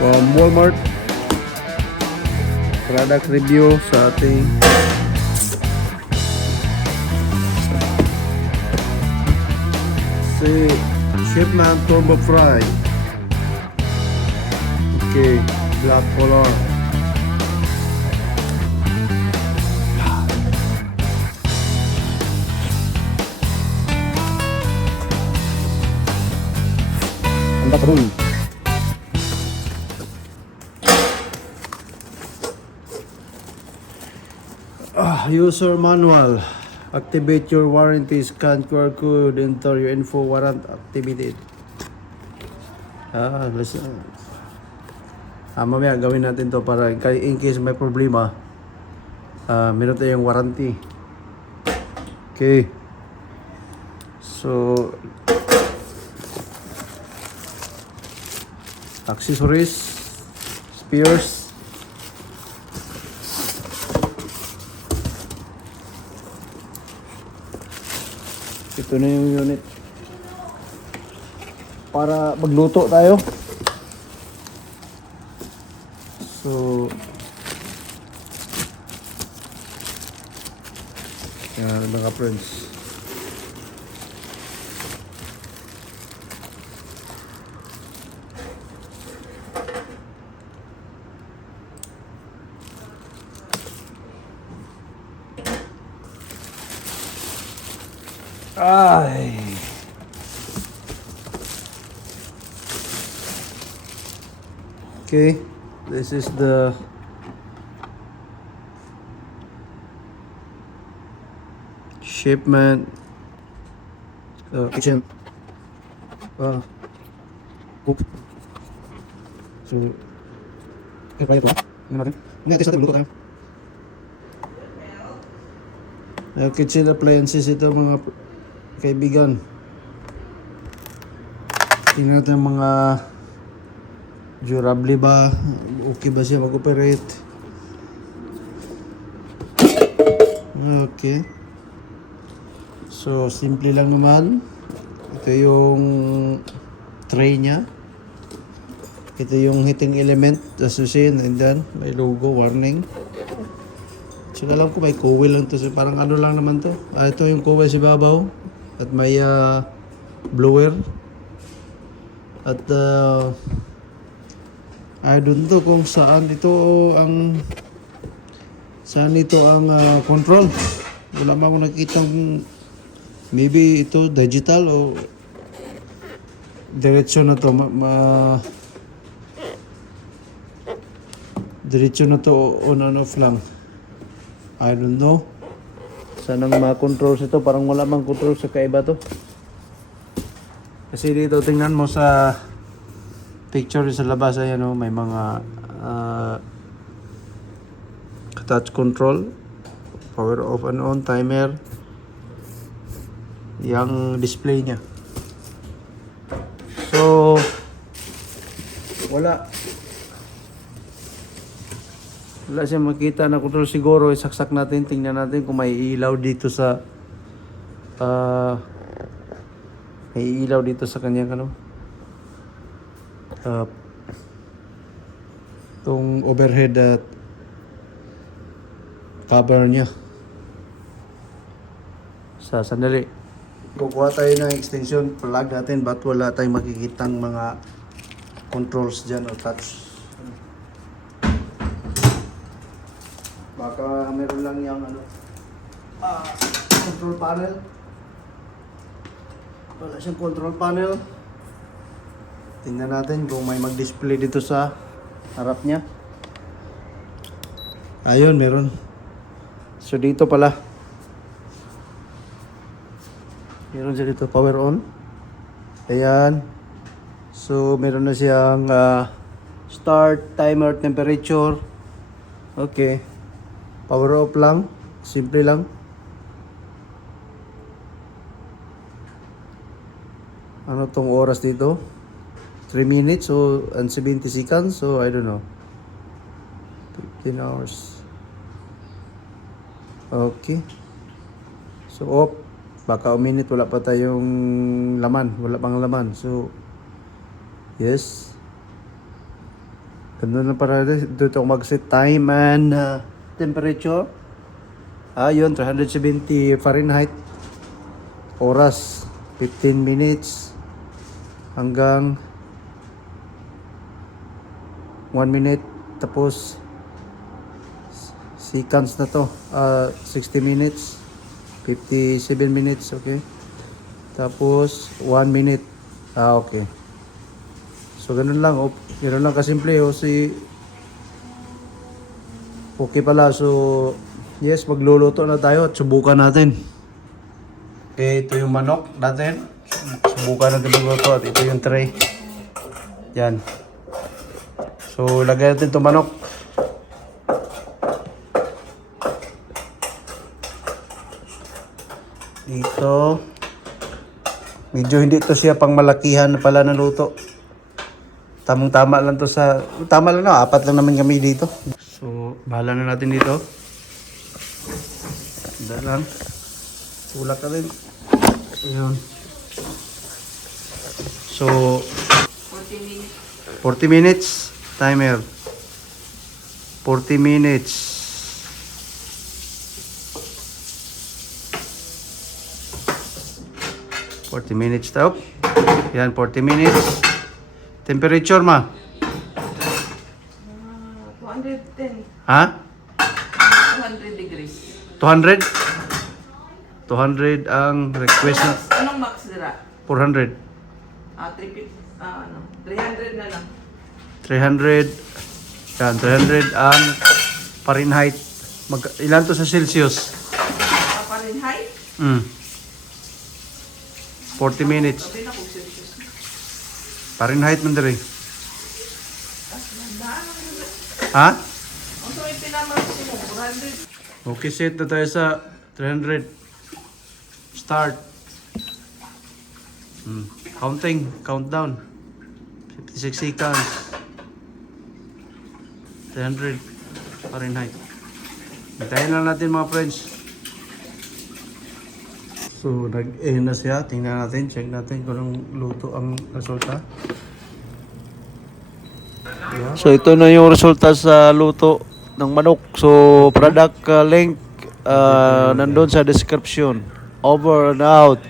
from Walmart. Product review sa ating si Shipman Turbo Fry. Okay, black color. Ang batrol. User manual. Activate your warranty, scan QR code, enter your info, warrant activated. Mamaya gawin natin to para in case may problema, meron tayong warranty. Okay. So, accessories, spares. Ito na yung unit para magluto tayo. So, yan mga friends. Ay. Okay, this is the shipment kitchen. Cook. So, kaya ito. Ano natin? Hindi natin sa luto tayo. Kitchen appliances ito mga kaibigan. Tingnan natin mga durable ba, okay ba siya mag-operate. Okay, so simple lang naman. Ito yung tray nya, ito yung heating element, associate, and then may logo, warning. Saka alam ko may coil lang to, so parang ano lang naman to. Ito yung coil si babaw at may blower at I don't know kung saan ito ang control. Wala man akong nakitang, maybe ito digital o diretso na to diretso na to on and off lang. I don't know. Saan ang ma-control ito? Parang wala mang control sa kaiba to. Kasi dito tingnan mo sa picture sa labas, ayan o, may mga touch control, power off and on, timer, yung display nya. So, wala siyang makita na control. Siguro isaksak natin, tingnan natin kung may ilaw dito sa kanyang itong overhead cover nya. Sandali, kukuha tayo ng extension, plug natin, but wala tayong makikitang mga controls dyan o touch. Baka meron lang yung control panel. Wala siyang control panel. Tingnan natin kung may mag-display dito sa harap niya. Ayun, meron. So dito pala. Meron siya dito, power on. Ayan. So meron na siyang start, timer, temperature. Okay. Power off lang. Simple lang. Ano tong oras dito? 3 minutes and 70 seconds. So I don't know. 15 hours. Okay. So off. Baka minute wala pa tayong laman. Wala pang laman. So yes. Ganun lang para dito ako mag-set time and temperature. Yun, 370 Fahrenheit. Oras, 15 minutes hanggang 1 minute. Tapos, seconds na to. 60 minutes, 57 minutes, okay. Tapos, 1 minute. Okay. So, ganun lang. Ganun lang kasimple. Okay pala. So, yes, magluluto na tayo at subukan natin. Okay, ito yung manok natin. Subukan natin magluto at ito yung tray. Yan. So, lagay natin itong manok. Dito. Medyo hindi to siya pang malakihan pala na luto. Tamang-tama lang to sa... Tama lang na, 4 lang naman kami dito. So, bahala na natin dito. Ganda lang. Tulak ka rin. Ayan. So, 40 minutes. Timer. 40 minutes. Stop. Yan, 40 minutes. Temperature, ma? 210. Ha? 200 degrees. 200? 200 ang request na. Anong max dira? 400. 300 na lang. 300. Yan, 300 ang Fahrenheit. Ilan to sa Celsius? Fahrenheit? 40 minutes. Sabi na kung Celsius. Fahrenheit man diri. Ha? Ang so ipinamaximum, 400. Okay, set na tayo sa 300. Start. Counting. Countdown. 56 seconds. 300 Fahrenheit. Hintayin lang natin mga friends. So, na siya. Tingnan natin. Check natin kung anong luto ang resulta. So, ito na yung resulta sa luto ng manok. So, product link nandun sa description. Over and out.